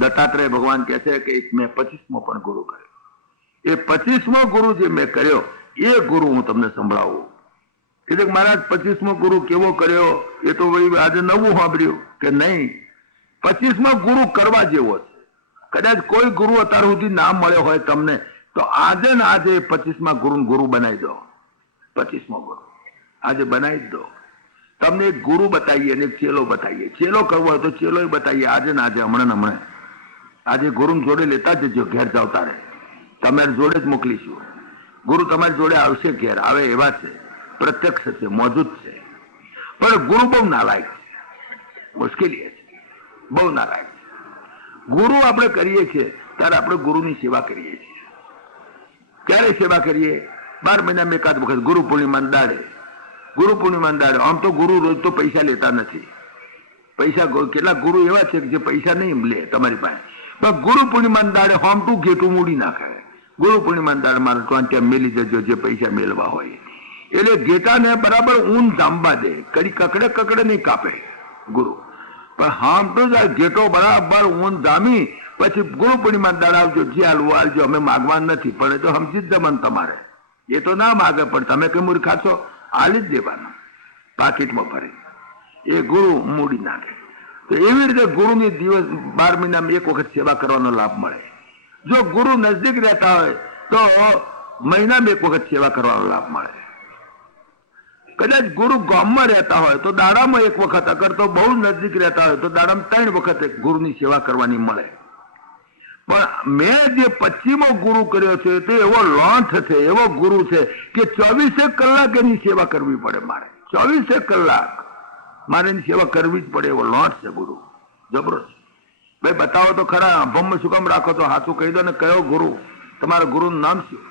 દત્તાત્રેય ભગવાન કહે છે કે મેં 25મો પણ ગુરુ કર્યો. એ 25મો ગુરુ જે મેં કર્યો એ ગુરુ હું તમને સંભળાવું. એટલે મહારાજ 25મો ગુરુ કેવો કર્યો એ તો આજે નવું સાંભળ્યું કે નહીં. 25મો ગુરુ કરવા જેવો છે. કદાચ કોઈ ગુરુ અત્યાર સુધી ના મળ્યો હોય તમને તો આજે ને આજે 25મા ગુરુ બનાવી દો. 25મો ગુરુ આજે બનાવી જ દો. તમને એક ગુરુ બતાવીએ અને એક ચેલો બતાવીએ. ચેલો કરવો હોય તો ચેલો બતાવીએ આજે ને આજે, હમણાં. આજે ગુરુ જોડે લેતા જજો, ઘેર જાવ તારે તમારી જોડે જ મોકલીશું. ગુરુ તમારી જોડે આવશે, ઘેર આવે એવા છે, પ્રત્યક્ષ છે, મોજૂદ છે. પણ ગુરુ બહુ નાલાયક છે. મુશ્કેલી છે, બહુ નાલાયક છે. ગુરુ આપણે કરીએ છીએ ત્યારે આપણે ગુરુની સેવા કરીએ છીએ. ક્યારે સેવા કરીએ? 12 મહિનામાં એકાદ વખત ગુરુ પૂર્ણિમા દાડે. ગુરુ પૂર્ણિમા દાડે. આમ તો ગુરુ રોજ તો પૈસા લેતા નથી. પૈસા કેટલાક ગુરુ એવા છે કે જે પૈસા નહીં લે તમારી પાસે, પણ ગુરુ પૂર્ણિમા દાડે હોમટું ઘેટું મૂડી નાખે. ગુરુ પૂર્ણિમા દાડે મારે ત્યાં મેલી જજો જે પૈસા મેળવા હોય. એટલે ઘેટાને બરાબર ઊન જાંબા દે, કડી કકડે નહીં કાપે ગુરુ. પણ હોમટું જ ઘેટો બરાબર ઊન જામી પછી ગુરુ પૂર્ણિમા દાડે આવજો, જે હાલવું આવજો, અમે માગવા નથી. પણ એ તો સમજી જ જમન તમારે. એ તો ના માગે પણ તમે કઈ મૂર્ખા છો, હાલી જ દેવાનું પાકીટમાં ભરી. એ ગુરુ મૂડી નાખે. તો એવી રીતે ગુરુની દિવસ 12 મહિનામાં એક વખત સેવા કરવાનો લાભ મળે. જો ગુરુ નજદીક રહેતા હોય તો મહિનામાં એક વખત સેવા કરવાનો લાભ મળે. કદાચ ગુરુ ગામમાં રહેતા હોય તો દાડામાં એક વખત, અગર તો બહુ નજદીક રહેતા હોય તો દાડામાં 3 વખત ગુરુની સેવા કરવાની મળે. પણ મેં જે 25મો ગુરુ કર્યો છે તે એવો લોન્થ છે, એવો ગુરુ છે કે 24 કલાક એની સેવા કરવી પડે મારે. 24 કલાક મારે એની સેવા કરવી જ પડે એવો લોન્થ છે ગુરુ. જબરદસ્ત. ભાઈ બતાવો તો ખરા, ભમ શું કામ રાખો તો સાચું કહી દો ને, કયો ગુરુ, તમારા ગુરુનું નામ શું?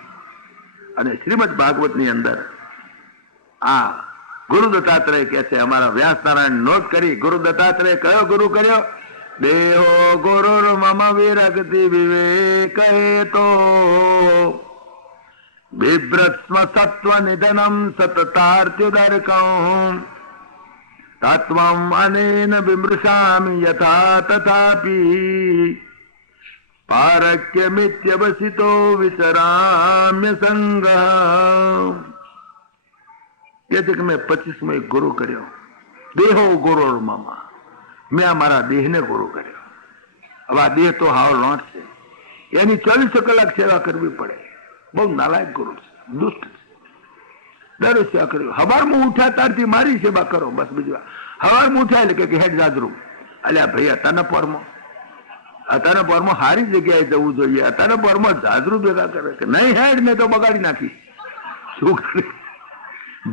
અને શ્રીમદ ભાગવતની અંદર આ ગુરુ દત્તાત્રેય કે છે, અમારા વ્યાસ નારાયણ નોટ કરી, ગુરુ દત્તાત્રેય કયો ગુરુ કર્યો? દેહો ગુરુર મમ વિરક્તિ વિવેક હેતો બિભ્રત્સ્મ સત્વ નિધનમ સતતાર્ત્યુદર્કં તત્વમ અનેન વિમૃશામિ યથા તથાપી પારક્યમિત્યવસિતો વિચરામ્ય સંગ. કે છે કે મેં 25મો એક ગુરુ કર્યો. દેહો ગુરુર મમ, મેં અમારા દેહને ગુરુ કર્યો. હવે આ દેહ તો હાવ લોટ છે, એની 24 કલાક સેવા કરવી પડે. બહુ નાલાયક ગુરુ છે, દુષ્ટ છે. દરરોજ સેવા કરવી. હવારમાં ઉઠ્યા ત્યારથી મારી સેવા કરો બસ. બીજું હવારમાં ઉઠ્યા એટલે કે હેડ જાજરૂ. અલ્યા ભાઈ અત્યારના પોરમાં સારી જગ્યાએ જવું જોઈએ. અત્યારના પોરમાં જાજરૂ ભેગા કરે કે નહીં હેડ, મેં તો બગાડી નાખી. શું કરે?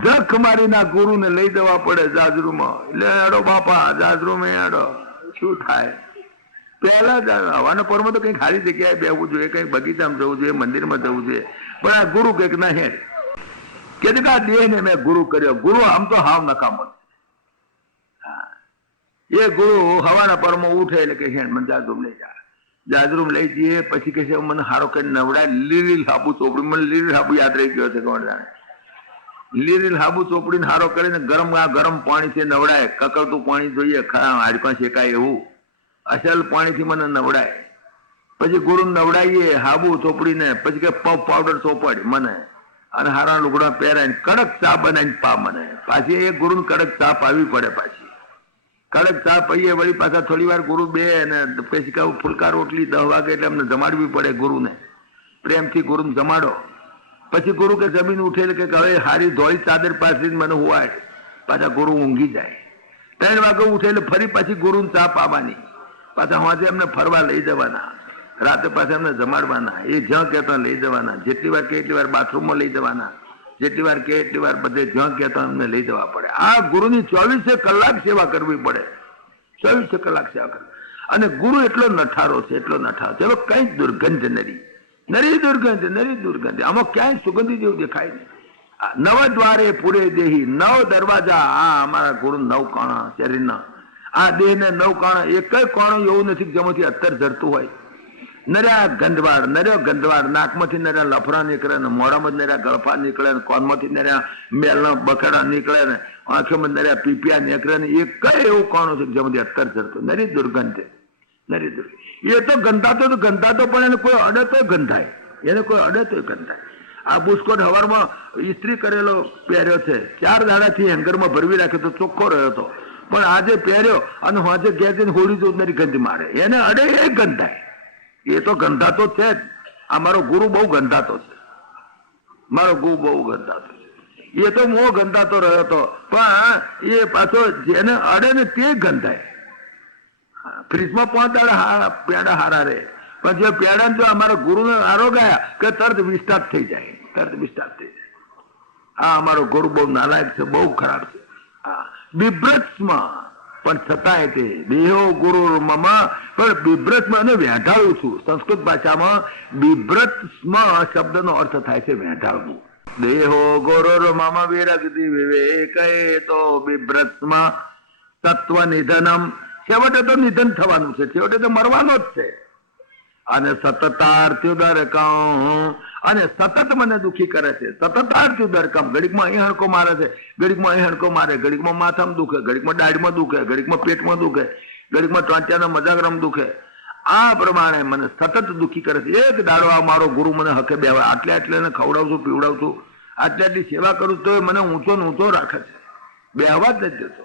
જખ મારીના ગુરુને લઈ જવા પડે જાજરૂમાં. એટલે હેડો બાપા જાજરૂમાં હેડો. શું થાય? પહેલા હવાના પોરમાં તો કઈ ખાલી જગ્યાએ બેસવું જોઈએ, કઈ બગીચામાં જવું જોઈએ, મંદિરમાં જવું જોઈએ. પણ આ ગુરુ કઈક ના હેડ કે આ દેહ ને મેં ગુરુ કર્યો. ગુરુ આમ તો હાવ નકામો. એ ગુરુ હવાના પરમાં ઉઠે એટલે કે હેડ મને જાજરૂમ લઈ જા. જાજરૂમ લઈ જઈએ પછી કે છે મને હારો કરીને નવડાય. લીલી હાબુ ચોપડી, મને લીલી હાબુ યાદ રહી ગયો છે. કોણ જાણે? લીલી હાબુ ચોપડીને હારો કરીને ગરમ પાણીથી નવડાય. કકડતું પાણી જોઈએ, હાડકા શેકાય એવું અસલ પાણીથી મને નવડાય. પછી ગુરુ નવડાવીએ હાબુ ચોપડીને. પછી કે પફ પાવડર ચોપડ મને, અને હારા લુગડા પહેરાય, કડક ચા બનાવીને પા મને. પાછી એ ગુરુ કડક ચા પાવી પડે. પાછી કડક ચા પીએ, વળી પાછા થોડી વાર ગુરુ બે અને પછી કહું ફુલકા રોટલી 10 વાગે એટલે અમને જમાડવી પડે. ગુરુને પ્રેમથી ગુરુને જમાડો. પછી ગુરુ કે જમીન ઉઠે કે હવે હારી ધોળી ચાદર પાછી મને હોવાય. પાછા ગુરુ ઊંઘી જાય. 3 વાગે ઉઠે એટલે ફરી પાછી ગુરુને ચા પાવાની. પાછા વાંચે એમને ફરવા લઈ જવાના. રાતે પાછા એમને જમાડવાના. એ જ્યાં કહેતા લઈ જવાના. જેટલી વાર કે એટલી વાર બાથરૂમમાં લઈ જવાના. જેટલી વાર કે એટલી વાર બધે જ્યાં કહેતા એમને લઈ જવા પડે. આ ગુરુની 24 કલાક સેવા કરવી પડે. 24 કલાક સેવા કરવી. અને ગુરુ એટલો નઠારો છે, એટલો નઠારો છે. હવે કઈ દુર્ગંધ નરી દુર્ગંધ. આમાં ક્યાંય સુગંધી જેવું દેખાય નહીં. નવ દ્વારે પૂરે દેહી, 9 દરવાજા. આ અમારા ગુરુ 9 કાણા શરીરના. આ દેહ ને 9 કાણા. એક કાણો એવું નથી જેમાંથી અત્તર ઝરતું હોય. નર્યા ગંધવાડ, નાકમાંથી નર્યા લફરા નીકળે ને, મોઢામાં નર્યા ગળફા નીકળે ને, કોનમાંથી નર્યા મેલના બકડા નીકળે ને, આંખોમાં નર્યા પીપિયા નીકળે ને. એક એવું કાણો છે જેમાંથી અત્તર ઝરતું. નરી દુર્ગંધ છે. નરી દુઃખી. એ તો ગંધાતો પણ એને કોઈ અડે તો ગંધાય, એને કોઈ અડે તો ગંધાય. આ બુસ્કોટ હવારમાં ઇસ્ત્રી કરેલો પહેર્યો છે, 4 દાડાથી હેંગરમાં ભરવી રાખ્યો તો ચોખ્ખો રહ્યો હતો, પણ આજે પહેર્યો અને આજે ઘેર જઈને હોળી જો નરી ગંધ મારે, એને અડે એ ગંધાય. એ તો ગંધાતો છે જ. આ મારો ગુરુ બહુ ગંધાતો છે, મારો ગુરુ બહુ ગંધાતો છે. એ તો મોહ ગંધાતો રહ્યો હતો, પણ એ પાછો જેને અડે ને તે ગંધાય. ફ્રીજમાં 5 દાડા પેડા હારા રે, પણ જે પેડા જો અમારા ગુરુને આરોગ આવ્યા કે તરત વિસ્ટાપ થઈ જાય, તરત વિસ્ટાપ થઈ જાય. આ અમારો ગુરુ બહુ નાલાયક છે, બહુ ખરાબ છે. બિભ્રત્સમાં પણ છતાંય તે દેહો ગુરુ મમ, પણ બિભ્રત્સમાં અને વેઢાળું છું. સંસ્કૃત ભાષામાં બિભ્રત્સમાં શબ્દનો અર્થ થાય છે વેઢાળવું. દેહો ગુરુ મમ વિરક્તિ વિવેક તો બિભ્રત્સમાં તત્વ નિધનમ. છેવટે તો નિધન થવાનું છે, છેવટે તો મરવાનો જ છે. અને સતતાર્થ્યુદરકમ, અને સતત મને દુખી કરે છે. સતતાર્થ્યુદરકમ, ઘડીકમાં અહીં હણકો મારે છે, ઘડીકમાં અહીં હણકો મારે, ઘડીકમાં માથામાં દુખે, ઘડીકમાં દાઢમાં દુખે, ઘડીકમાં પેટમાં દુખે, ઘડીકમાં ટોંટિયાના મજાગરામ દુખે. આ પ્રમાણે મને સતત દુખી કરે છે. એક દાડો આ મારો ગુરુ મને હકે બેવા, આટલે એને ખવડાવું છું, પીવડાવું છું, આટલી સેવા કરું તો એ મને ઊંચો ને ઊંચો રાખે છે, બેહવા જ નથી દેતો.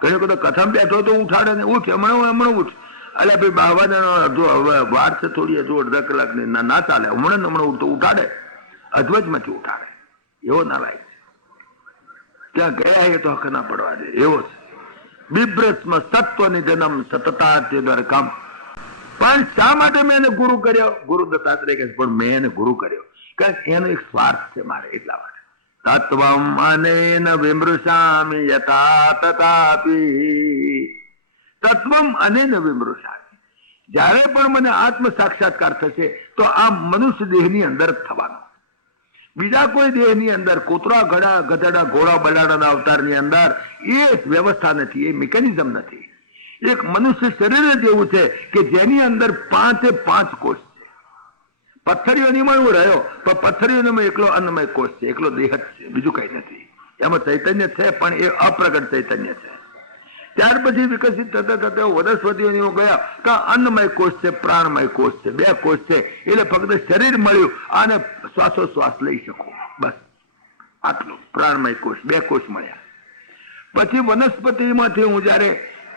ઘણી વખત કથામાં બેઠો તો ઉઠાડે ને, ઉઠ હમણાં ઉઠ. અલ્યા ભાઈ બાવા જો હવે વાર છે થોડી, હજુ અડધા કલાકની, ના ચાલે, હમણાં ઉઠતો ઉઠાડે, અધવજમાંથી ઉઠાડે. એવો ના લાગે છે. ત્યાં ગયા એ તો હક ના પડવા દે, એવો છે. બિભ્રત્સમાં સત્વ નિધનમ સતતાર્થ્યુદરકમ. પણ શા માટે મેં એને ગુરુ કર્યો? ગુરુ દત્તાત્રેય કહે પણ મેં એને ગુરુ કર્યો કારણ કે એનો એક સ્વાર્થ છે મારે, એટલા માટે. તત્વમ અનેન વિમૃશામિ યથા તથાપી. તત્વમ અનેન વિમૃશામિ, જ્યારે પણ મને આત્મ સાક્ષાત્કાર થશે તો આ મનુષ્ય દેહની અંદર જ થવાનો. બીજા કોઈ દેહની અંદર, કૂતરા ગધેડા ઘોડા બલાડાના અવતારની અંદર એ વ્યવસ્થા નથી, એ મિકેનિઝમ નથી. એક મનુષ્ય શરીર જ એવું છે કે જેની અંદર 5 કોષ છે. પથ્થરીઓનીમાં હું રહ્યો, પણ પથ્થરીઓમાં એકલો અન્નમય કોષ છે, એકલો દેહ જ છે, બીજું કઈ નથી. એમાં ચૈતન્ય છે પણ એ અપ્રગટ ચૈતન્ય છે. ત્યાર પછી વિકસિત થતા થતા વનસ્પતિઓની ગયા કે અન્નમય કોષ છે, પ્રાણમય કોષ છે, 2 કોષ છે. એટલે ફક્ત શરીર મળ્યું અને શ્વાસોશ્વાસ લઈ શકો, બસ આટલું. પ્રાણમય કોષ 2 કોષ મળ્યા. પછી વનસ્પતિમાંથી હું જયારે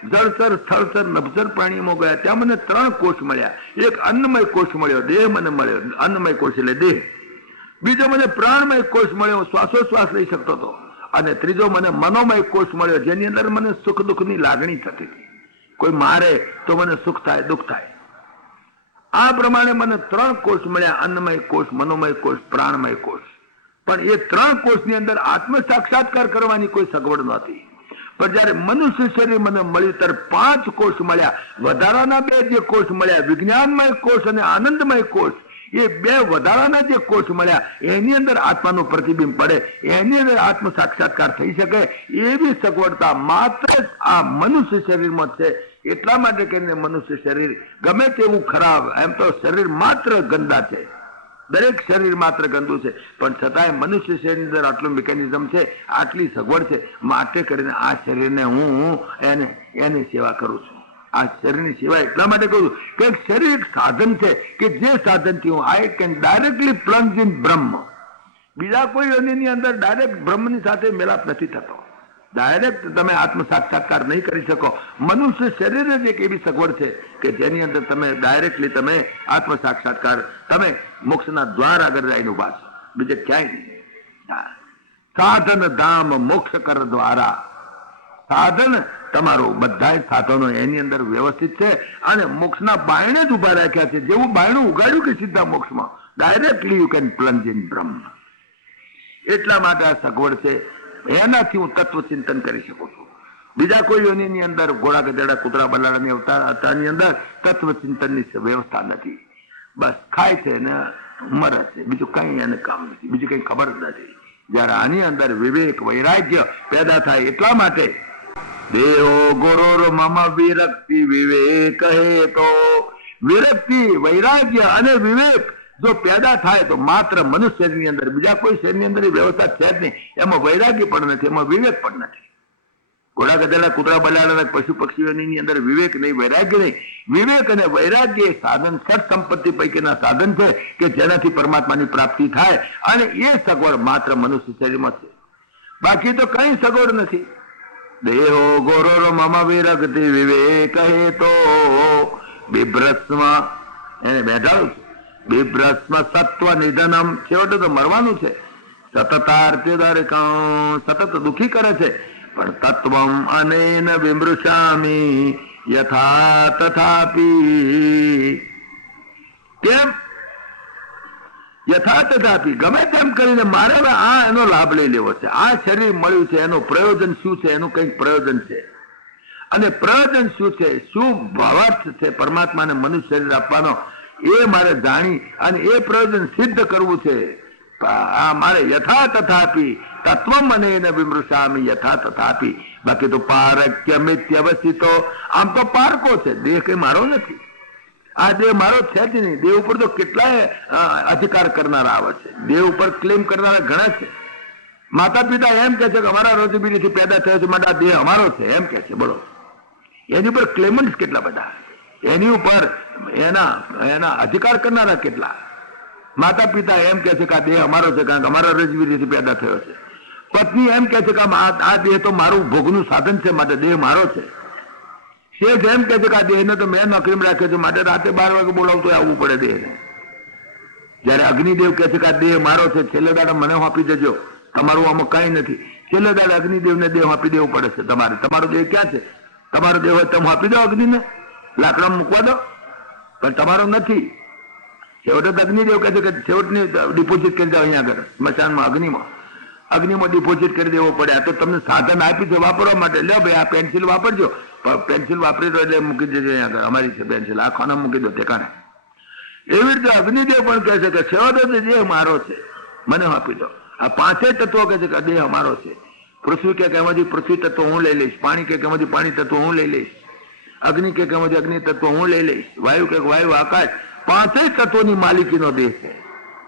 જળચર સ્થળચર નભચર પ્રાણીમાં ગયા ત્યાં મને 3 કોષ મળ્યા. એક અન્નમય કોષ મળ્યો, દેહ મને મળ્યો, અન્નમય કોષ એટલે દેહ. બીજો મને પ્રાણમય કોષ મળ્યો, શ્વાસોશ્વાસ લઈ શકતો હતો. અને ત્રીજો મને મનોમય કોષ મળ્યો, જેની અંદર મને સુખ દુઃખની લાગણી થતી હતી. કોઈ મારે તો મને સુખ થાય, દુઃખ થાય. આ પ્રમાણે મને 3 કોષ મળ્યા, અન્નમય કોષ, મનોમય કોષ, પ્રાણમય કોષ. પણ એ 3 કોષની અંદર આત્મ સાક્ષાત્કાર કરવાની કોઈ સગવડ નહોતી. પણ જયારે મનુષ્ય શરીર મને મળ્યું ત્યારે 5 કોષ મળ્યા. વધારાના 2 જે કોષ મળ્યા, વિજ્ઞાનમય કોષ અને આનંદમય કોષ, એ 2 વધારાના જે કોષ મળ્યા એની અંદર આત્માનું પ્રતિબિંબ પડે, એની અંદર આત્મ સાક્ષાત્કાર થઈ શકે એવી સગવડતા માત્ર આ મનુષ્ય શરીરમાં છે. એટલા માટે કે મનુષ્ય શરીર ગમે તેવું ખરાબ, એમ તો શરીર માત્ર ગંદા છે, દરેક શરીર માત્ર ગંદુ છે, પણ છતાંય મનુષ્ય શરીરની અંદર આટલું મિકેનિઝમ છે, આટલી સગવડ છે. માટે કરીને આ શરીરને હું એની સેવા કરું છું. આ શરીરની સેવા એટલા માટે કરું કે શરીર એક સાધન છે કે જે સાધનથી હું આઈ કેન ડાયરેક્ટલી પ્લંજ ઇન બ્રહ્મ. બીજા કોઈ યોનિની અંદર ડાયરેક્ટ બ્રહ્મની સાથે મેલાપ નથી થતો. ડાયરેક્ટ તમે આત્મ સાક્ષાત્કાર નહીં કરી શકો. મનુષ્ય શરીર જ એક એવી સગવડ છે કે જેની અંદર તમે ડાયરેક્ટલી તમે આત્મ સાક્ષાત્કાર, તમે મોક્ષના દ્વાર આગળ જઈને ઉભા છો, બીજે ક્યાંય નહીં. સાધન ધામ મોક્ષ કર દ્વારા. સાધન તમારું બધા સાધનો એની અંદર વ્યવસ્થિત છે અને મોક્ષના બાયણે જ ઉભા રાખ્યા છે. જેવું બાયણું ઉગાડ્યું કે સીધા મોક્ષમાં, ડાયરેક્ટલી યુ કેન પ્લંજ ઇન બ્રહ્મ. એટલા માટે આ સગવડ છે, એનાથી હું તત્વ ચિંતન કરી શકું છું. બીજા કોઈ યોનિની અંદર ઘોડા ગધેડા કૂતરા બલાડાની અવતારની અંદર તત્વ ચિંતનની વ્યવસ્થા નથી. બસ ખાય છે ને મરે છે, બીજું કઈ એને કામ નથી, બીજું કઈ ખબર જ નથી. જયારે આની અંદર વિવેક વૈરાગ્ય પેદા થાય એટલા માટે દેહો ગુરુર મમ વિરક્તિ વિવેક હેતો. વિરક્તિ, વૈરાગ્ય અને વિવેક જો પેદા થાય તો માત્ર મનુષ્ય શરીરની અંદર, બીજા કોઈ શરીરની અંદર વ્યવસ્થા છે જ નહીં. એમાં વૈરાગ્ય પણ નથી, એમાં વિવેક પણ નથી. ઘોડા ગધેડા કૂતરા બલાડા પશુ પક્ષીઓની અંદર વિવેક નહીં, વૈરાગ્ય નહીં. વિવેક અને વૈરાગ્ય એ સાધન, સત સંપત્તિ પૈકીના સાધન છે કે જેનાથી પરમાત્માની પ્રાપ્તિ થાય, અને એ સગવડ માત્ર મનુષ્ય શરીરમાં છે, બાકી તો કઈ સગવડ નથી. દેહો ગોરો મમ વિરક્તિ વિવેક હેતો બિભ્રસ્મ, એને બેઠાડું છે. બિભ્રસ્મ સત્વ નિધનમ, છેવટે તો મરવાનું છે. સતતાર્થ્યદારિકાં, સતત દુઃખી કરે છે. પણ તત્વમ અનેન વિમૃશામી યથા તથાપી, કેમ? યથા તથાપી, ગમે તેમ કરીને મારે આ એનો લાભ લઈ લેવો છે. આ શરીર મળ્યું છે, એનું પ્રયોજન શું છે? એનું કંઈક પ્રયોજન છે, અને પ્રયોજન શું છે, શું ભાવાર્થ છે પરમાત્માને મનુષ્ય શરીર આપવાનો, એ મારે જાણી અને એ પ્રયોજન સિદ્ધ કરવું છે. આ મારે યથા તથાપી તત્વમ અનેન વિમૃશામી યથા તથાપી. બાકી તો પારક્ય મિત્યવસ્થિતો, આમ તો પારકો છે, દેહ કઈ મારો નથી. આ દેહ મારો છે જ નહીં. દેહ ઉપર તો કેટલાય અધિકાર કરનારા આવે છે, દેહ ઉપર ક્લેમ કરનારા ઘણા છે. માતા પિતા એમ કે છે કે અમારા રોજીબીડીથી પેદા થયો છે માટે આ દેહ અમારો છે, એમ કે છે. બોલો, એની ઉપર ક્લેમન્ટ્સ કેટલા બધા, એની ઉપર એના અધિકાર કરનારા કેટલા. માતા પિતા એમ કે છે કે આ દેહ અમારો છે કારણ કે અમારા રોજીબીડીથી પેદા થયો છે. પત્ની એમ કે છે કે આ દેહ તો મારું ભોગનું સાધન છે માટે દેહ મારો છે. શેઠ એમ કે છે કે આ દેહને તો મેં નોકરીમાં રાખ્યો છે માટે રાતે 12 વાગે બોલાવતો આવવું પડે દેહને. જયારે અગ્નિદેવ કે છે કે આ દેહ મારો છે, છેલ્લે દાડા મને આપી દેજો, તમારું આમાં કઈ નથી. છેલ્લે દાડા અગ્નિદેવને દેહ આપી દેવું પડે છે. તમારો દેહ ક્યાં છે? તમારો દેહ હોય તમે આપી દો અગ્નિને, લાકડા મૂકવા દો, પણ તમારો નથી. છેવટે અગ્નિદેવ કહે છે કે છેવટની ડિપોઝિટ કરી દો અહીંયા આગળ સ્મશાનમાં, અગ્નિમાં ડિપોઝિટ કરી દેવો પડે. આ તો તમને સાધન આપ્યું છે વાપરવા માટે, લે ભાઈ આ પેન્સિલ વાપરજો, પેન્સિલ વાપરી દો એટલે મૂકી દેજો અહીંયા આગળ, અમારી છે પેન્સિલ, આ ખાના મૂકી દો ઠેકાણે. એવી રીતે અગ્નિદેવ પણ કહે છે કે છેવટે દેહ મારો છે, મને આપી દો. આ પાંચેય તત્વો કહે છે કે દેહ અમારો છે. પૃથ્વી કે એમાંથી પૃથ્વી તત્વ હું લઈ લઈશ, પાણી કે એમાંથી પાણી તત્વ હું લઈ લઈશ, અગ્નિ કે એમાંથી અગ્નિ તત્વ હું લઈ લઈશ, વાયુ કે વાયુ, આકાશ, પાંચેય તત્વોની માલિકીનો દેહ છે.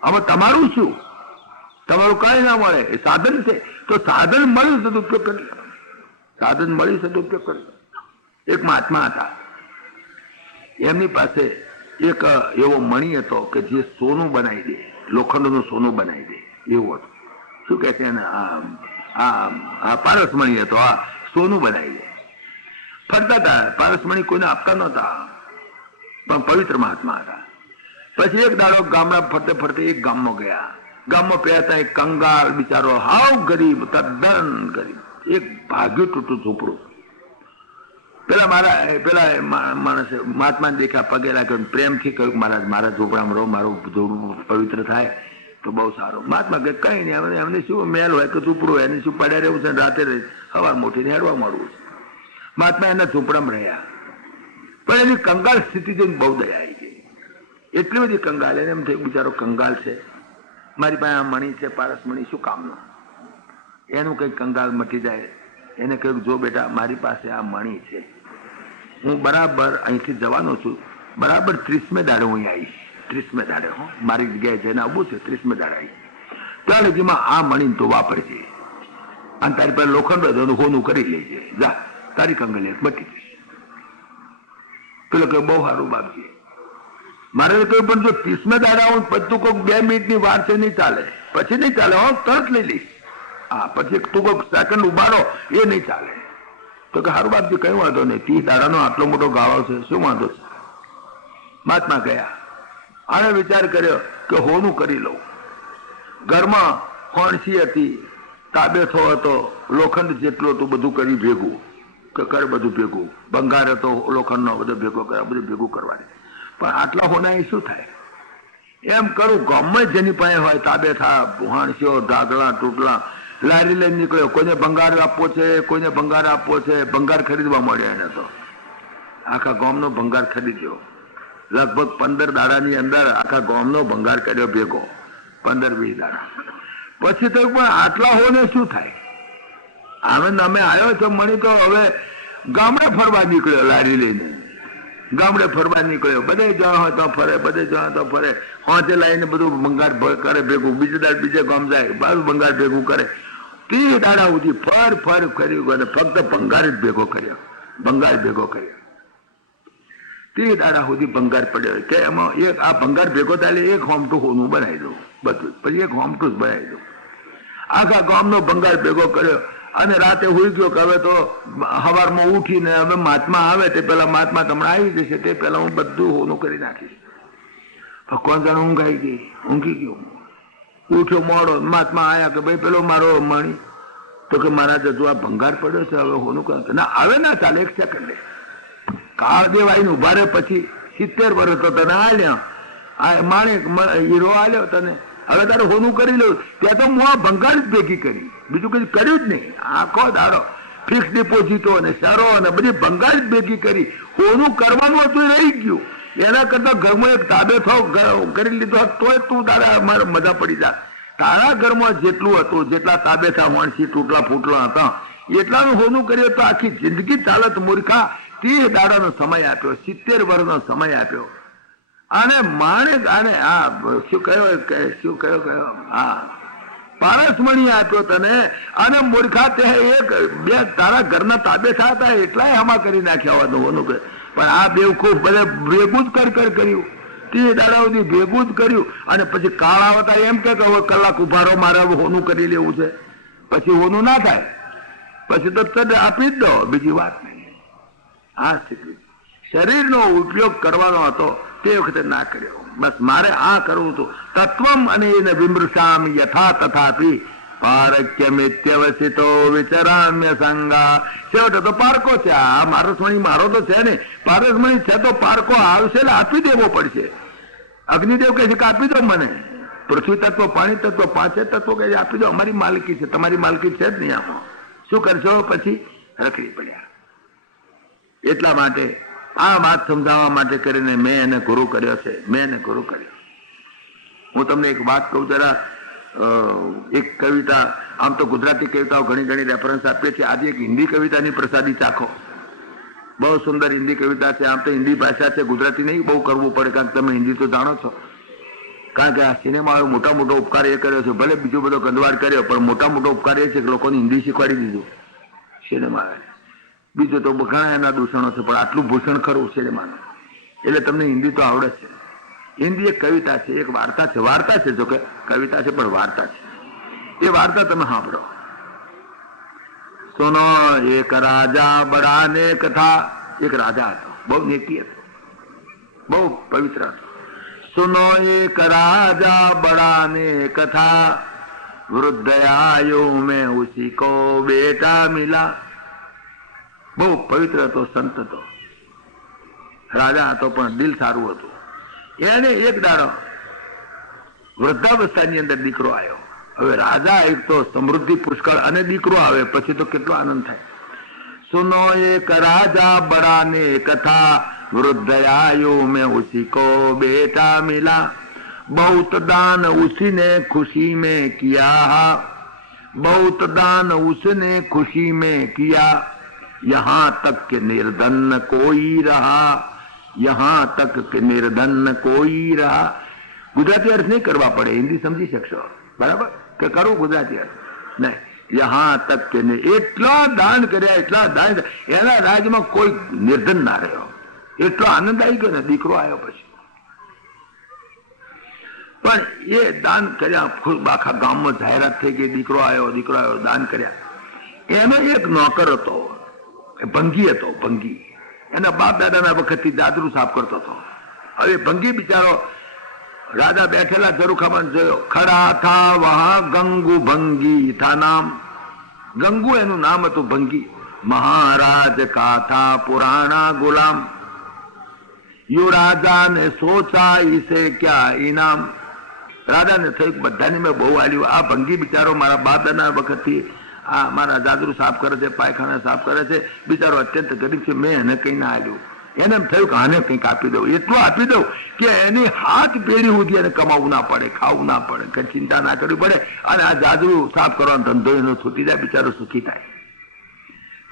આમાં તમારું શું? તમારું કઈ ના મળે, એ સાધન છે. તો સાધન મળ્યું સદુપયોગ કરી લો, સાધન મળ્યું સદુપયોગ કરી લો. એક મહાત્મા હતા, એમની પાસે એક એવો મણી હતો કે જે સોનું બનાવી દે, લોખંડનું સોનું બનાવી દે એવું હતું. શું કે છે એને? પારસમણી હતો, આ સોનું બનાવી દે. ફરતા હતા, પારસમણી કોઈને આપતા નહોતા, પણ પવિત્ર મહાત્મા હતા. પછી એક દાડો ગામડા ફરતે ફરતે એક ગામમાં ગયા. ગામમાં પહેરતા એક કંગાળ બિચારો, હાવ ગરીબ, તદ્દન ગરીબ, એક ભાગ્યું તૂટું ઝૂંપડું. પેલા માણસે મહાત્માને દેખ્યા, પગે લાગ્યો, પ્રેમથી કહ્યું મહારાજ મારા ઝૂંપડામાં રહો, મારું ઝૂંપડું પવિત્ર થાય તો બહુ સારું. મહાત્મા કહે કઈ નહીં, એમને શું મેલ હોય કે ઝૂંપડું હોય, એને શું પડ્યા રહેવું છે, રાતે સવાર મોટીને હેડવા મળવું છે. મહાત્મા એના ઝૂંપડામાં રહ્યા, પણ એની કંગાળ સ્થિતિ જોઈને બહુ દયા આવી ગઈ. એટલી બધી કંગાળ, એને એમ થયું બિચારો કંગાળ છે, મારી પાસે આ મણી છે, પારસમણી, શું કામનો? એનું કંઈક કંગાળ મટી જાય. એને કહ્યું જો બેટા મારી પાસે આ મણી છે, હું બરાબર અહીંથી જવાનો છું, બરાબર 30મે દાડે હું અહીં આવીશ. 30મે દાડે હું મારી જગ્યાએ જઈને આવવું છે, 30મે દાડે આવીશ. ત્યાં લગીમાં આ મણી તો વાપરજે, અને તારી પાસે લોખંડ હોય તો હોનું કરી લેજે, જા તારી કંગલી મટી જશે. પેલો કે બહુ સારું બાપજી. મારે કહ્યું પણ જો 30મે દાડા હું બધું કોઈક 2 મિનિટની વાર છે, નહીં ચાલે, પછી નહીં ચાલે, હું તરત લઈ લઈશ. હા, પછી તું કોઈક સેકન્ડ ઉભારો એ નહીં ચાલે. તો કે સારું બાપજી કઈ વાંધો નહીં, 30 દાડાનો આટલો મોટો ગાળો છે, શું વાંધો છે? મહાત્મા ગયા. આને વિચાર કર્યો કે હોનું કરી લઉં. ઘરમાં ફણસી હતી, તાબેથો હતો, લોખંડ જેટલું હતું, બધું કરી ભેગું કે કરે, બધું ભેગું, ભંગાર હતો લોખંડનો, બધો ભેગો કરે, બધું ભેગું કરવાની. પણ આટલા હોના એ શું થાય? એમ કરું ગામમાં જેની પાસે હોય તાબેથા, હાણસીઓ, ઢાગલા, તૂટલા, લારી લઈને નીકળ્યો. કોઈને ભંગાર આપવો છે, કોઈને ભંગાર આપવો છે, ભંગાર ખરીદવા મળ્યો. એને તો આખા ગામનો ભંગાર ખરીદ્યો. લગભગ 15 દાડાની અંદર આખા ગામનો ભંગાર કર્યો ભેગો, 15-20 દાડા. પછી તો પણ આટલા હોને શું થાય? અમે આવ્યો તો મણી તો હવે ગામડે ફરવા નીકળ્યો, લારી લઈને ગામડે ફરવા નીકળ્યો. બધે જવા હોય તો ફરે, બધે જવા તો ફરે, હોંચે લાવીને બધું ભંગાર કરે ભેગું. બીજે ગામ જાય, બારું ભંગાર ભેગું કરે. તે દાડા સુધી ફર ફર કર્યું અને ફક્ત ભંગાર જ ભેગો કર્યો, ભંગાર ભેગો કર્યો. તે દાડા સુધી ભંગાર પડ્યો કે એમાં એક આ ભંગાર ભેગો થાય એક હોમટું હોનું બનાવી દઉં બધું, પછી એક હોમટું જ બનાવી દઉં. આખા ગામનો ભંગાર ભેગો કર્યો અને રાતે હુઈ ગયો કે હવે તો સવારમાં ઉઠીને હવે મહાત્મા આવે તે પેલા મહાત્મા હમણાં આવી જશે તે પેલા હું બધું હોનું કરી નાખીશ. ભગવાન જાણે ઊંઘ આવી ગઈ, ઊંઘી ગયો. ઉઠ્યો મોડો, મહાત્મા આયા કે ભાઈ પેલો મારો મણી તો કે મહારાજ હજુ આ ભંગાર પડ્યો છે હવે હોનું કરે ના આવે ના ચાલે એક સેકન્ડ કાળ દેવાઈને ઉભા રહે. પછી 70 વર્ષ તો તને આલ્યા માણેક હીરો આલ્યો તને, હવે તારે હોનું કરી લઉં. ત્યાં તો હું આ ભંગાર જ ભેગી કરી, બીજું કઈ કર્યું જ નહીં. આખો દાડો ફિક્સ ડિપોઝિટો અને શેરો અને બધી ભંગાર જ ભેગી કરી. હોનું કરવાનું હતું રહી ગયું. એના કરતા ઘરમાં એક તાબે કરી લીધો તોય તું તારા અમારે મજા પડી જાય. તારા ઘરમાં જેટલું હતું, જેટલા તાબે થા વણસી તૂટલા ફૂટલા હતા એટલાનું હોનું કર્યું તો આખી જિંદગી ચાલત મૂર્ખા. 30 દાડાનો સમય આપ્યો, 70 વર્ષનો સમય આપ્યો અને માણેક આને શું કયો હા પારસમણી આપ્યો તને અને મૂર્ખા તે એક બે તારા ઘરના તાબે થતા એટલાય હમા કરી નાખ્યા હોવાનું કે પણ આ બેવકૂફ બધે ભેગું જ કર્યું. 30 દાડા સુધી ભેગું જ કર્યું અને પછી કાળ આવતા એમ કે કલાક ઉભારો મારે હોનું કરી લેવું છે. પછી હોનું ના થાય પછી તો તને આપી જ દો, બીજી વાત નહીં. આ સ્થિતિ શરીરનો ઉપયોગ કરવાનો હતો તે વખતે ના કર્યો. બસ મારે આ કરવું હતું. તત્વમ અને એને વિમૃષામ યથા તથાપી પારક્યમિત્યવસિતો વિચરામ્ય સંગા. છેવટે તો પારકો છે. આ પારસમણી મારો તો છે ને, પારસમણી છે તો પારકો આવશે એટલે આપી દેવો પડશે. અગ્નિદેવ કહે છે કે આપી દો મને. પૃથ્વી તત્વ, પાણી તત્વ, 5 તત્વો કહે આપી દો, અમારી માલકી છે, તમારી માલકી છે જ નહીં. આમાં શું કરશો? પછી રખડી પડ્યા. એટલા માટે આ વાત સમજાવવા માટે કરીને મેં એને ગુરુ કર્યો છે. મેં એને ગુરુ કર્યો. હું તમને એક વાત કહું જરા. એક કવિતા, આમ તો ગુજરાતી કવિતાઓ ઘણી ઘણી રેફરન્સ આપીએ છીએ. આજે એક હિન્દી કવિતાની પ્રસાદી ચાખો. બહુ સુંદર હિન્દી કવિતા છે. આમ તો હિન્દી ભાષા છે, ગુજરાતી નહીં બહુ કરવું પડે કારણ કે તમે હિન્દી તો જાણો છો. કારણ કે આ સિનેમાએ મોટા મોટો ઉપકાર એ કર્યો છે. ભલે બીજો બધો ગંદવાડ કર્યો પણ મોટા મોટો ઉપકાર એ છે કે લોકોને હિન્દી શીખવાડી દીધું સિનેમાએ. બીજું તો ઘણા એના દૂષણો છે પણ આટલું ભૂષણ ખરું સિનેમાનું એટલે તમને હિન્દી તો આવડે છે. હિન્દી એક કવિતા છે, એક વાર્તા છે. વાર્તા છે, જો કે કવિતા છે પણ વાર્તા છે. એ વાર્તા તમે સાંભળો. સુનો એક રાજા બડા નેક થા. એક રાજા હતો, બહુ નેકી હતો, બહુ પવિત્ર હતો. સુનો એક રાજા બડા નેક થા, વૃદ્ધયાયુ में उसी को बेटा मिला. બહુ પવિત્ર હતો, સંત હતો, રાજા હતો પણ દિલ સારું હતું. એને એક દાડો વૃદ્ધાવસ્થાની અંદર દીકરો આવ્યો. હવે રાજા એક તો સમૃદ્ધિ પુષ્કળ અને દીકરો આવે પછી તો કેટલો આનંદ થાય. સુનો એક રાજા બડા ને કથા, વૃદ્ધયાયુ में उसी को बेटा मिला. बहुत दान उसी ने खुशी में किया, बहुत दान उसने खुशी में किया. यहाँ तक के निर्धन कोई रहा, यहाँ तक કે નિર્ધન કોઈ રહા. ગુજરાતી અર્થ નહીં કરવા પડે, હિન્દી સમજી શકશો બરાબર કે કરું ગુજરાતી અર્થ નહીં. યહાં તક કે એટલા દાન કર્યા, એટલા દાન, એના રાજમાં કોઈ નિર્ધન ના રહ્યો. એટલો આનંદ આવી ગયો ને દીકરો આવ્યો પછી. પણ એ દાન કર્યા, આખા ગામમાં જાહેરાત થઈ ગઈ દીકરો આવ્યો દાન કર્યા. એનો એક નોકર હતો, ભંગી હતો. ભંગી એના બાપ દાદાના વખતથી દાદરું સાફ કરતો હતો. હવે ભંગી બિચારો રાજા બેઠેલા ઝરૂખામાં જોયો. ખડા થા વહા ગંગુ ભંગી થા નામ. ગંગુ એનું નામ હતું, ભંગી. મહારાજ કા થા પુરાણા ગુલામ. યુ રાજા ને સોચા ઇસે ક્યા ઇનામ. રાજાને થયું બધાને મેં બહુ આલ્યું. આ ભંગી બિચારો મારા બાપ દાદાના વખતથી આ મારા દાદરું સાફ કરે છે, પાયખાના સાફ કરે છે, બિચારો અત્યંત ગરીબ છે, મેં એને કઈ ના આલ્યું. એને એમ થયું કે આને કંઈક આપી દઉં. એટલું આપી દઉં કે એની હાથ પેઢી સુધી એને કમાવું ના પડે, ખાવું ના પડે, કઈ ચિંતા ના કરવી પડે અને આ દાદરું સાફ કરવાનો ધંધો એનો છૂટી જાય, બિચારો સુખી થાય.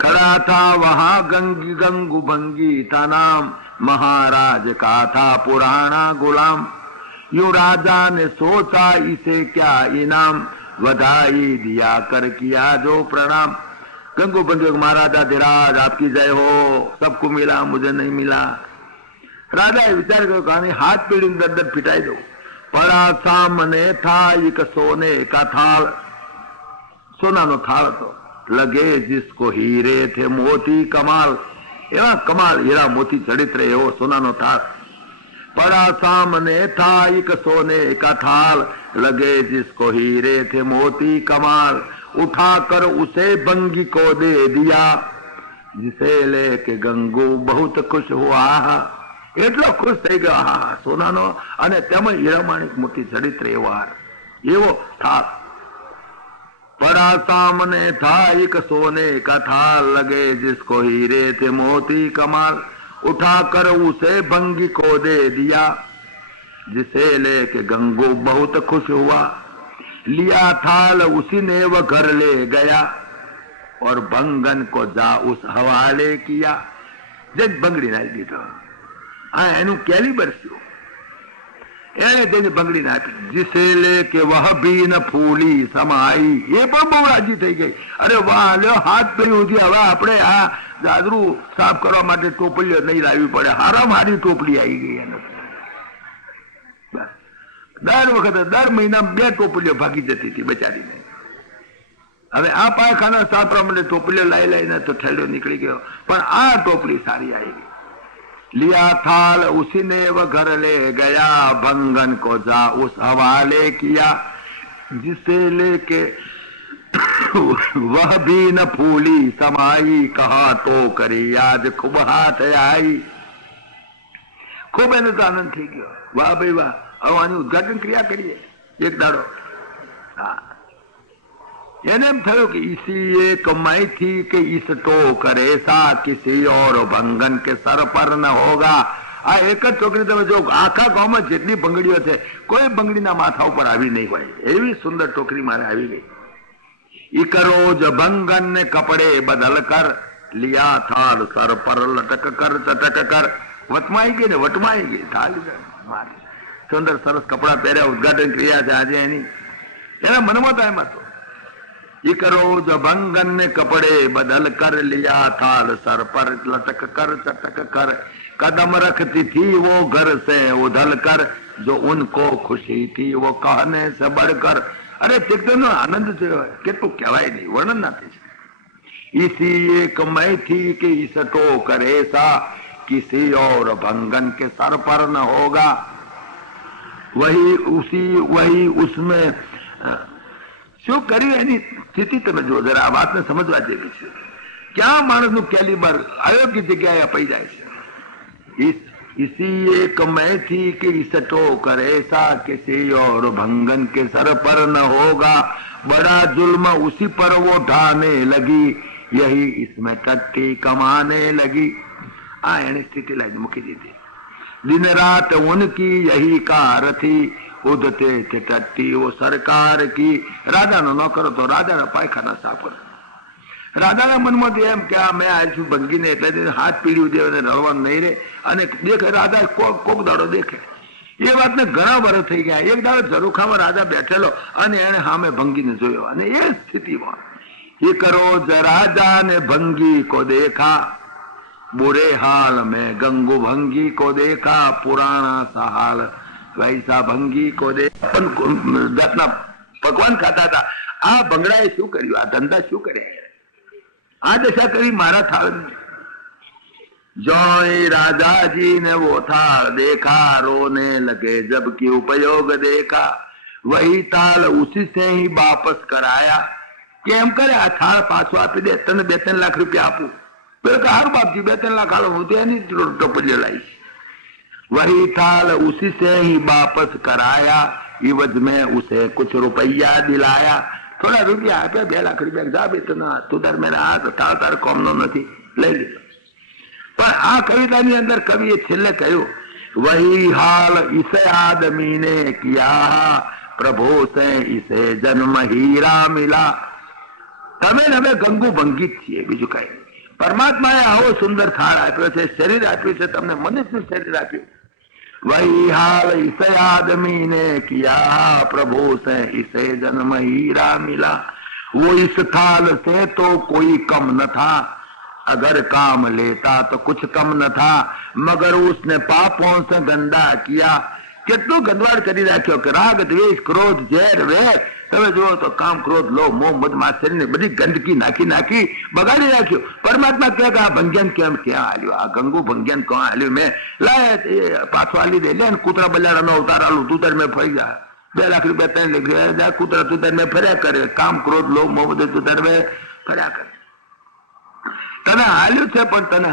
ખડા થા વહા ગંગુ ભંગી થા નામ, મહારાજ કા થા પુરાણા ગુલામ. યુ રાજા ને સોચા ઇસે ક્યા ઇનામ. बधाई दिया कर किया जो प्रणाम। गंगू बंधु महाराज अधिराज आपकी जय हो, सबको मिला मुझे नहीं मिला। राजा विचार करो कहानी हाथ पीड़ी दर दर पिटाई दो। पड़ा सामने था एक सोने का थाल, सोना नो थाल तो लगे जिसको हीरे थे मोती कमाल, एवा कमाल हीरा मोती जड़ित रहे हो सोना नो थाल। पड़ा सामने था एक सोने का थाल, लगे जिसको हीरे थे मोती कमाल, उठाकर उसे बंगी को दे दिया, जिसे लेके गंगू बहुत खुश हुआ। એટલો ખુશ થઈ ગયો, હા સોનાનો અને તેમાં હીરામાણિક મોતી જડિત એવો થાળ। पड़ा सामने था एक सोने का थाल, लगे जिसको हीरे थे मोती कमाल, उठाकर उसे भंगी को दे दिया, जिसे लेके गंगू बहुत खुश हुआ। लिया थाल उसी ने वह घर ले गया, और भंगन को जा उस हवाले किया। जज बंगड़ी नाखी दीधो, आ एनु कैलिबर छो, एने तेने बंगड़ी नाखी। जिसे लेके वह भी न फूली समाई, ये पण बहु राजी થઈ ગઈ। અરે વાહ લ્યો હાથ પડી ઉધી, હવે આપણે આ દાદરું સાફ કરવા માટે ટોપલીઓ નહીં લાવવી પડે, હારામ હારી ટોપલી આવી ગઈ એને। દર વખતે દર મહિના 2 ટોપલીઓ ભાગી જતી હતી બચારીને। હવે આ પાયખાના સાફ કરવા માટે ટોપલીઓ લાવી લાવીને તો ઠેલ્યો નીકળી ગયો, પણ આ ટોપલી સારી આવી ગઈ। लिया थाल उसी ने वह घर ले गया, भंगन को जा उस हवाले किया, जिसे लेके वह भी न फूली समाई, कहा तो करी आज खूब हाथ आई। खूब एने तो आनंद थी गयो, वाह भाई वाह, હવે આનું ઉદઘાટન ક્રિયા કરીએ એક દાડો। એને એમ થયું કે इसी एक कमाई थी कि इस टोकर ऐसा किसी और भंगन के सर पर न होगा। आ एक ज छोकरी તમે જો આખા ગામમાં જેટલી બંગડીઓ છે કોઈ બંગડીના માથા ઉપર આવી નહીં હોય એવી સુંદર ટોકરી મારે આવી ગઈ। एक रोज भंगन ने कपड़े बदल कर लिया थाल सर पर लटक कर चटक कर, वटमाई गई ने वटमाई गई थाल मारे સુંદર સરસ કપડા પહેર્યા, ઉદઘાટન ક્રિયા છે આજે એની। એના મનમાં તો એમ હતું, एक रोज भंगन ने कपड़े बदल कर लिया थाल सर पर लटक कर चटक कर, कदम रखती थी वो घर से उधल कर, जो उनको खुशी थी वो कहने से बढ़कर। अरे चेतन आनंद से કેટલું કહેવાય નહીં, વર્ણન ના થઈ। इसी एक मैं थी कि इस टोकर ऐसा किसी और भंगन के सर पर न होगा। वही उसमें શું કર્યું એની સ્થિતિ તમે જો જરા આ વાતને સમજવા જેવી છે। ક્યાં માણસનું કેલિબર અયોગ્ય જગ્યાએ અપાઈ જાય છે। इसी एक मैं थी कि इस टोकर ऐसा किसी और भंगन के सर पर न होगा, बड़ा जुल्म उसी पर वो ढाने लगी, यही इसमें टट्टी कमाने लगी। आ एने स्थिति लाइन मूकी दीधी। दिन रात उनकी यही कार थी, उदते थे टट्टी वो सरकार की। राजा नो नौकर तो राजा ना पायखाना साफ कर। राजा ना मन में एम क्या मैं आज छू बंगी ने એટલે હાથ પીડી દે અને રળવાનું નહીં રે, અને દેખે રાજા કોક દાડો દેખે। એ વાતને ઘણા વર્ષ થઈ ગયા। એક દાડો ઝરૂખામાં રાજા બેઠેલો અને એને સામે ભંગીને જોયો, અને એ સ્થિતિમાં એક રોજ રાજા ने भंगी को देखा, बुरे हाल में गंगू भंगी को देखा, पुराना सा हाल वैसा भंगी को दे। जातना ભગવાન ખાતા હતા, આ ભંગડાએ શું કર્યું, આ ધંધા શું કર્યા, આ દશા કરી મારા થાળ। जो राजा जी ने वो थाल देखा, रोने लगे जबकि उपयोग देखा, वही थाल उसी से ही वापस कराया। કેમ કરે આ થાળ પાછો આપી દે, તને 2-3 લાખ રૂપિયા આપું। પેલો કે હારું બાપજી 2-3 લાખ આલો, હું તો એની ટોપલીઓ લાવીશ। वही थाल उसी से ही वापस कराया, इवज में उसे कुछ रुपया दिलाया। थोड़ा रुपया आप्या, 2 लाख रुपया जा बेतना तुदर मेरा हाथ थाल तार कोमनो નથી, લઈ લીધો। પણ આ કવિતાની અંદર કવિએ છેલ્લે કહ્યું, वही हाल इसे आदमी ने किया, प्रभु से इसे जन्म हीरा मिला। તમે હવે ગંગુ ભંગી છીએ, બીજું કઈ। પરમાત્માએ આવો સુંદર થાળ આપ્યો છે, શરીર આપ્યું છે તમને, મનુષ્ય શરીર આપ્યું, वही हाल इसे आदमी ने किया, प्रभु से इसे जन्म हीरा मिला। वो इस थाल से तो कोई कम न था, अगर काम लेता तो कुछ कम न था, मगर उसने पापों से गंदा किया। કેટલું ગંદવાડ કરી રાખ્યો કે રાગ દ્વેષ ક્રોધ ઝેર વેર, તમે જુઓ તો કામ ક્રોધ લોભ મોહ મદ માત્સર્ય ને બધી ગંદકી નાખી નાખી બગાડી રાખ્યો. પરમાત્મા કહે કે આ ભંગ્યાન કેમ ક્યાં હાલ્યો, આ ગંગુ ભંગ્યાન ક્યાં હાલ્યો, મેં લાય પાછો હાલી દે, લે કૂતરા બજારાનો અવતાર આલું, તું તાર મેં ફરી જા, 2 લાખ રૂપિયા 3 લાખ રૂપિયા કૂતરા તું તાર મેં ફર્યા કરે, કામ ક્રોધ લોભ મોહ બધું તું તાર મેં ફર્યા કરે. તને હાલ્યું છે પણ તને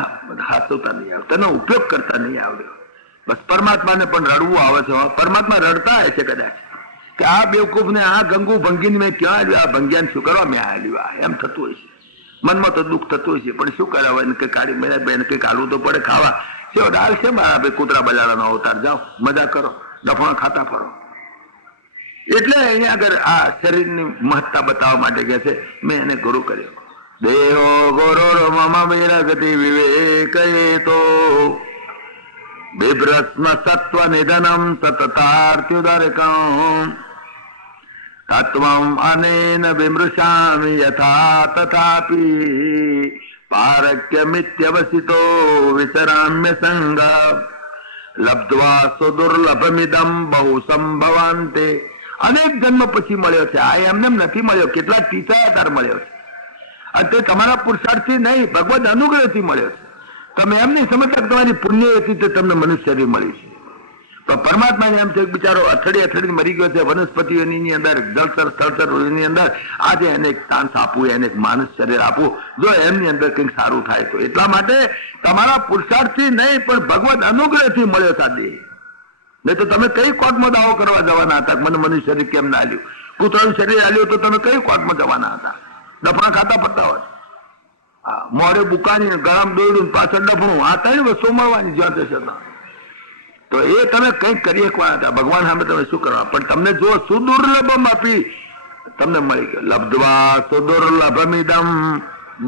હાથતા નહીં આવડ્યો, તને ઉપયોગ કરતા નહીં આવડ્યો. બસ પરમાત્માને પણ રડવું આવે છે. પરમાત્મા રડતા હોય છે કદાચ કે આ બેવકૂફ ને આ ગંગુ ભંગીને મેં ક્યાં આવ્યું, આ ભંગ્યાને શું કરવા મેં આવ્યું, એમ થતું હોય છે. મનમાં તો દુઃખ થતું હોય છે, પણ શું કરાવે એને કે કાઢી મેળા બેન કંઈક હાલવું તો પડે ખાવા. શું ડાલ છે મારા ભાઈ કૂતરા બજારાનો અવતાર, જાઓ મજા કરો, ડફણા ખાતા ફરો. એટલે અહીંયા આગળ આ શરીરની મહત્તા બતાવવા માટે કહે છે મેં એને ગુરુ કર્યો. દેહો ગુરુ મમ વિરગતિ વિવેક તો બિભ્રસ્મ સત્વ નિધનમ સતતાર્ત્યુદરકમ તત્વમ અનેન વિમૃશામિ યથા તથાપી પારક્યમિત્યવસિતો વિચરામ્ય સંગ લબ્ધ્વા સુદુર્લભમિદમ બહુ સંભવાંતે. અનેક જન્મ પછી મળ્યો છે, આ એમને નથી મળ્યો, કેટલાક ટીચાયા તાર મળ્યો છે. અને તે તમારા પુરુષાર્થથી નહીં, ભગવદ અનુગ્રહથી મળ્યો છે. તમે એમ નહીં સમજતા કે તમારી પુણ્ય હતી તમને મનુષ્ય શરીર મળ્યું છે. તો પરમાત્માને એમ છે કે બિચારો અથડી મરી ગયો છે વનસ્પતિઓની અંદર, જળચર સ્થળચરની અંદર, આજે એને એક ચાન્સ આપવું, એને એક માનસ શરીર આપવું, જો એમની અંદર કંઈક સારું થાય તો. એટલા માટે તમારા પુરુષાર્થથી નહીં પણ ભગવદ અનુગ્રહથી મળ્યો છે દેહ. નહીં તો તમે કઈ કોર્ટમાં દાવો કરવા જવાના હતા મને મનુષ્ય શરીર કેમ ના આલ્યું, કૂતરાનું શરીર આલ્યું તો તમે કઈ કોર્ટમાં જવાના હતા, ડફણા ખાતા પડતા હોત. મોડે બુકાની ગળામ દોડ્યું પાછળ ડફણું, આ 3 વસ્તુ મળવાની જ્યાં થશે. તો એ તમે કંઈક કરી શકવાના હતા, ભગવાન સામે તમે શું કરવા, પણ તમને જો સુદુર્લભમ આપી તમને મળી ગયો. લબ્ધ્વા સુદુર્લભમિદમ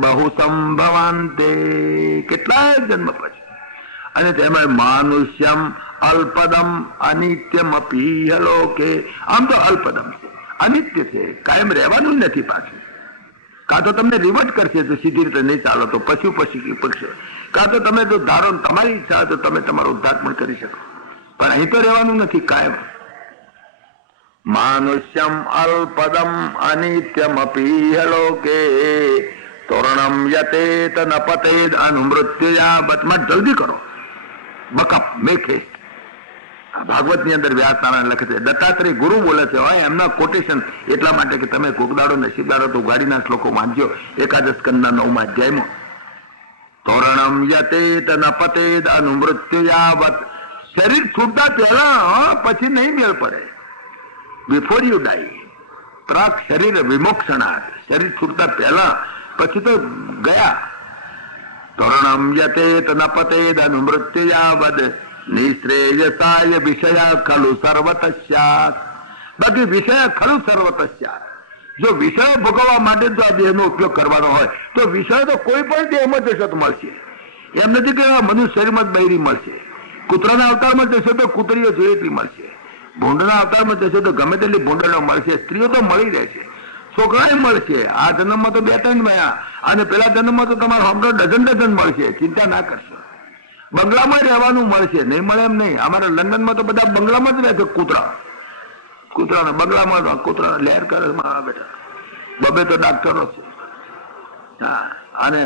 બહુ સંભવાંતે, કેટલાય જન્મ પછી. અને તેમાં માનુષ્યમ અલ્પદમ અનિત્યમ અપી લોકે. આમ તો અલ્પદમ છે, અનિત્ય છે, કાયમ રહેવાનું નથી પાછું. કાં તો તમને રિવર્ટ કરશે તો સીધી રીતે નહીં ચાલો તો પશુ પક્ષી, કાં તો તમે જો ધારો તમારી ઈચ્છા તો તમે તમારો ઉદ્ધાર પણ કરી શકો, પણ અહીં તો રહેવાનું નથી કાયમ. માનુષ્યમ અલ્પદમ અનિત્યમ અપી લોકે તોરણમ યતેત ન પતેદ અનુમૃત્યુયા. બતમાં જલ્દી કરો, બકઅપ મેક હેસ્ટ. ભાગવત ની અંદર વ્યાસ નારાયણ લખે છે, દત્તાત્રેય ગુરુ બોલે છે એમના કોટેશન એટલા માટે કે તમે કોકદાડો નસીબદારો તો ઉગાડીના શ્લોકો વાંચજો એકાદશ સ્કંદના 9મા અધ્યાયમાં. તોરણમ યતેત ન પતેદ અનુમૃત્યુયાવત. શરીર છૂટતા પહેલા પછી નહીં મેળ પડે, બિફોર યુ ડાઈ. પ્રાક શરીર વિમોક્ષણાર્થ, શરીર છૂટતા પહેલા, પછી તો ગયા. તોરણમ યતેત ન પતેદ અનુમૃત્યુયાવદ નિશ્રેયસાય વિષયા ખલુ સર્વતસ્યાત. બાકી વિષય ખલુ સર્વતસ્યાત. જો વિષય ભોગવવા માટે જો આ દેહનો ઉપયોગ કરવાનો હોય તો વિષય તો કોઈ પણ દેહમાં જશે તો મળશે. એમ નથી કે મનુષ્ય શરીરમાં જ બૈરી મળશે, કૂતરાના અવતારમાં જશે તો કૂતરીઓ જોઈએ એટલી મળશે, ભૂંડના અવતારમાં જશે તો ગમે તેટલી ભૂંડનો મળશે, સ્ત્રીઓ તો મળી રહેશે, છોકરાએ મળશે. આ જન્મમાં તો 2-3 મળ્યા, અને પેલા જન્મમાં તો તમારે હમણાં ડઝન મળશે, ચિંતા ના કરશો. બંગલામાં રહેવાનું મળશે, નહીં મળે એમ નહીં. અમારા લંડનમાં તો બધા બંગલામાં જ રહે છે, કૂતરાના બંગલામાં કૂતરા લહેર કરે બેટા, 2 તો ડાક્ટરો છે. હા, અને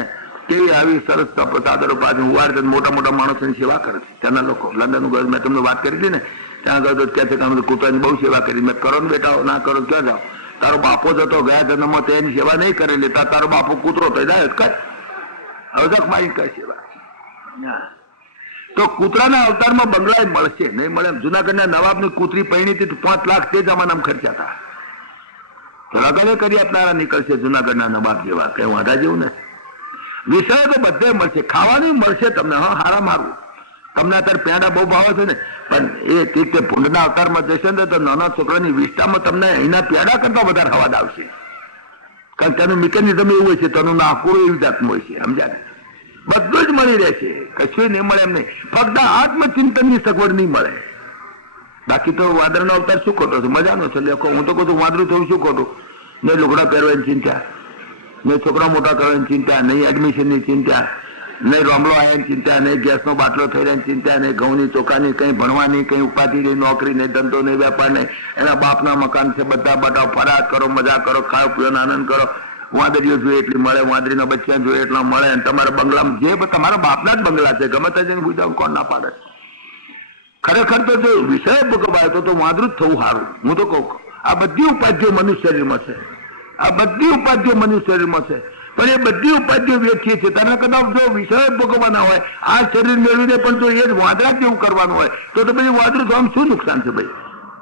કેવી આવી સરસ ચાદરો પાછી ઉવાડે, મોટા મોટા માણસોની સેવા કરે છે ત્યાંના લોકો. લંડન મેં તમને વાત કરી હતી ને, ત્યાં આગળ તો કહે છે કે અમે કૂતરાની બહુ સેવા કરી. મેં કરો ને બેટા, ના કરો ક્યાં જાઓ, તારો બાપો જતો ગયા જન્મમાં તો એની સેવા નહીં કરેલી, તારો બાપો કૂતરો થઈ જાય કર, હવે તક મારી કઈ સેવા. તો કૂતરાના અવતારમાં બંગલા મળશે, નહીં મળે. જુનાગઢના નવાબની કૂતરી પૈણી હતી 5 લાખ તે જમાનામાં ખર્ચા હતા. લગને કરી આપનારા નીકળશે જુનાગઢના નવાબ જેવા, કઈ વાંધા જેવું નથી. વિષય તો બધે મળશે, ખાવાનું મળશે તમને. હા, હારા મારું તમને અત્યારે પેંડા બહુ ભાવે છે ને, પણ એ તે ભૂંડના અવતારમાં જશે ને તો નાના છોકરાની વિષ્ટામાં તમને એના પેંડા કરતા વધારે હવાદ આવશે. કારણ કે તેનું મિકેનિઝમ એવું હોય છે, તેનું નાકું એવી જાતનું હોય છે, સમજ્યા. બધું જ મળી રહેશે, કશું નહીં મળે એમ નહીં. ફક્ત આત્મચિંતનની સગવડ નહીં મળે. બાકી તો વાદળનો અવતાર શું ખોટો છે? મજાનો છે. લેખો હું તો કહું છું વાદળું થયું શું ખોટું? નહીં લુગડા પહેરવાની ચિંતા, નહીં છોકરા મોટા કરવાની ચિંતા, નહીં એડમિશનની ચિંતા, નહીં રોમલો આવ્યાની ચિંતા, નહીં ગેસનો બાટલો થઈ રહ્યાની ચિંતા, નહીં ઘઉંની ચોખાની, કંઈ ભણવાની, કંઈ ઉપાધિ નહીં, નોકરી નહીં, ધંધો નહીં, વેપાર નહીં. એના બાપના મકાન છે, બધા બટાવ ફરાર કરો, મજા કરો, ખાઓ પીવાનો આનંદ કરો. વાદળીઓ જોઈએ એટલી મળે, વાદળીના બચ્ચા જોઈએ એટલા મળે. અને તમારા બંગલામાં જે તમારા બાપના જ બંગલા છે, ગમે તે જઈને પૂછાવ કોણ ના પાડે? ખરેખર તો જો વિષય ભોગવાય તો વાંદરું જ થવું સારું. હું તો કહું આ બધી ઉપાધિઓ મનુષ્ય શરીરમાં છે, આ બધી ઉપાધિઓ મનુષ્ય શરીરમાં છે. પણ એ બધી ઉપાધિઓ વેચીએ છીએ. તને કદાચ જો વિષય ભોગવવાના હોય, આ શરીર મેળવીને પણ જો એ જ વાંદરા જેવું કરવાનું હોય તો પછી વાંદરું થવાનું શું નુકસાન છે ભાઈ?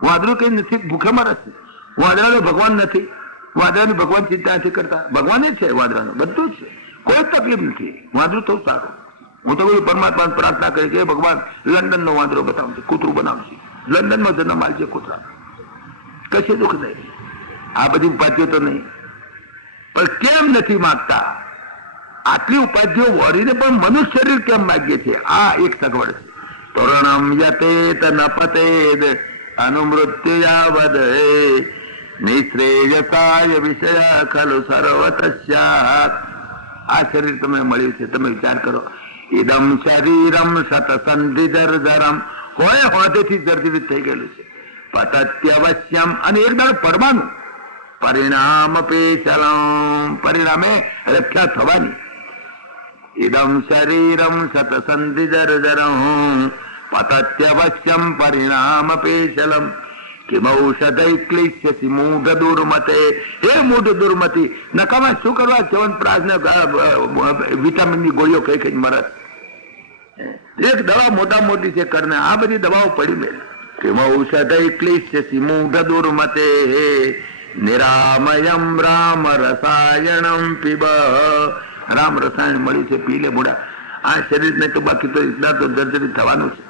વાંદરું કઈ નથી, ભૂખે મારે છે. વાંદરાનો ભગવાન નથી, વાંદરાની ભગવાન ચિંતા નથી કરતા. ભગવાન જ છે વાંદરાનો, બધું જ છે, કોઈ તકલીફ નથી. વાંદરું થવું સારું. હું તો બધું પરમાત્માને પ્રાર્થના કરી કે ભગવાન લંડનનો વાંદરો બતાવશે, કૂતરું બનાવશે, લંડનમાં જન્મ આવશે કૂતરા, કશે દુઃખ નહીં. આ બધી ઉપાધિઓ તો નહીં. પણ કેમ નથી માગતા? આટલી ઉપાધિઓ વળીને પણ મનુષ્ય શરીર કેમ માગીએ છીએ? આ એક સગવડ છે. તોરણમ યતેત ન પતેદ અનુમૃત્યુયાવદ નિશ્રેયસાય વિષય ખલુ સર્વતસ્યાત. આ શરીર તમે મળ્યું છે, તમે વિચાર કરો. ઇદમ શરીરમ સતસંધિ જર્જરમ, હોય હોદેથી જર્જરિત થઈ ગયેલું છે. પતત્યવશ્યમ, અને એક દાડો પડવાનું. પરિણામ પેચલમ, પરિણામે રક્ષા થવાની. ઇદમ શરીરમ સતસંધિ જર્જરમ પતત્યવશ્યમ પરિણામ પેચલમ કિમૌષધૈ ક્લિશ્યસી મૂઢ દુર્મતે. હે મૂઢ દુર્મતી, નકામાં શું કરવા ચ્યવનપ્રાશ ને વિટામિનની ગોળીઓ કઈ કઈ મરત? એક દવા મોટા મોટી છે કરને, આ બધી દવાઓ પડી મેળ. કિમૌષધૈ ક્લિશ્યસી મૂઢ દુર્મતે નિરામયમ રામ રસાયણમ પીબ. રામ રસાયણ મળ્યું છે, પી લે મૂઢા. આ શરીર ને તો બાકી તો એટલા તો જર્જરિત થવાનું છે.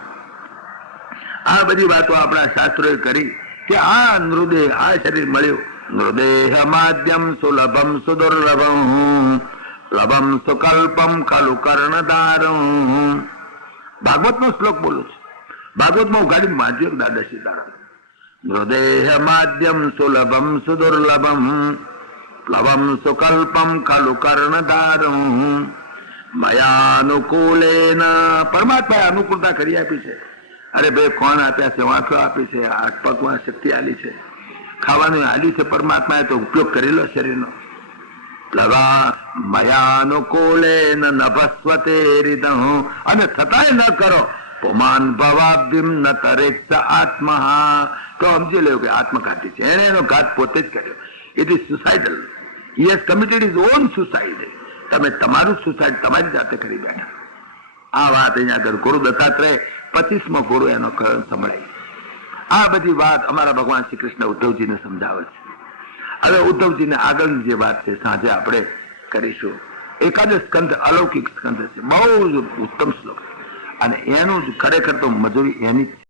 આ બધી વાતો આપણા શાસ્ત્રોએ કરી કે આ નૃદેહ, આ શરીર મળ્યું. નૃદેહ માધ્યમ સુલભમ સુદુર્લભમ લભમ સુકલ્પમ ખલુ કર્ણધારમ. ભાગવતનો શ્લોક બોલું છું. ભાગવતમાં ઉઘાડી માધ્યમ દાદા સીતારામ. નૃદેહ માધ્યમ સુલભમ સુદુર્લભમ પ્લવમ સુકલ્પમ ખલુ કર્ણધારમ મયાનુકૂલેન. પરમાત્માએ અનુકૂળતા કરી આપી છે. અરે ભાઈ કોણ આપ્યા છે? વાંખો આપી છે, હાથ પગમાં શક્તિ આલી છે, ખાવાનું આલી છે. પરમાત્માએ તો ઉપયોગ કરેલો શરીરનો. પ્લવા મયાનુકૂલેન નભસ્વતે હૃદય, અને છતાંય ન કરો. પુમાન ભવાબ્ધિમ ન તરેત આત્મા, તો સમજી લેવું કે આત્મઘાતી છે. એને એનો ઘાત પોતે જ કર્યો. It is suicidal. He has committed his own suicide. તમે તમારું સુસાઇડ તમારી જાતે કરી બેઠા. આ વાત અહીંયા આગળ ગુરુ દત્તાત્રેય 25મો ગુરુ એનો સંભળાય. આ બધી વાત અમારા ભગવાન શ્રી કૃષ્ણ ઉદ્ધવજીને સમજાવે છે. હવે ઉદ્ધવજીને આગળની જે વાત છે સાંજે આપણે કરીશું. એકાદશ સ્કંદ અલૌકિક સ્કંદ છે, બહુ જ ઉત્તમ શ્લોક, અને એનું જ ખરેખર તો મજૂરી એની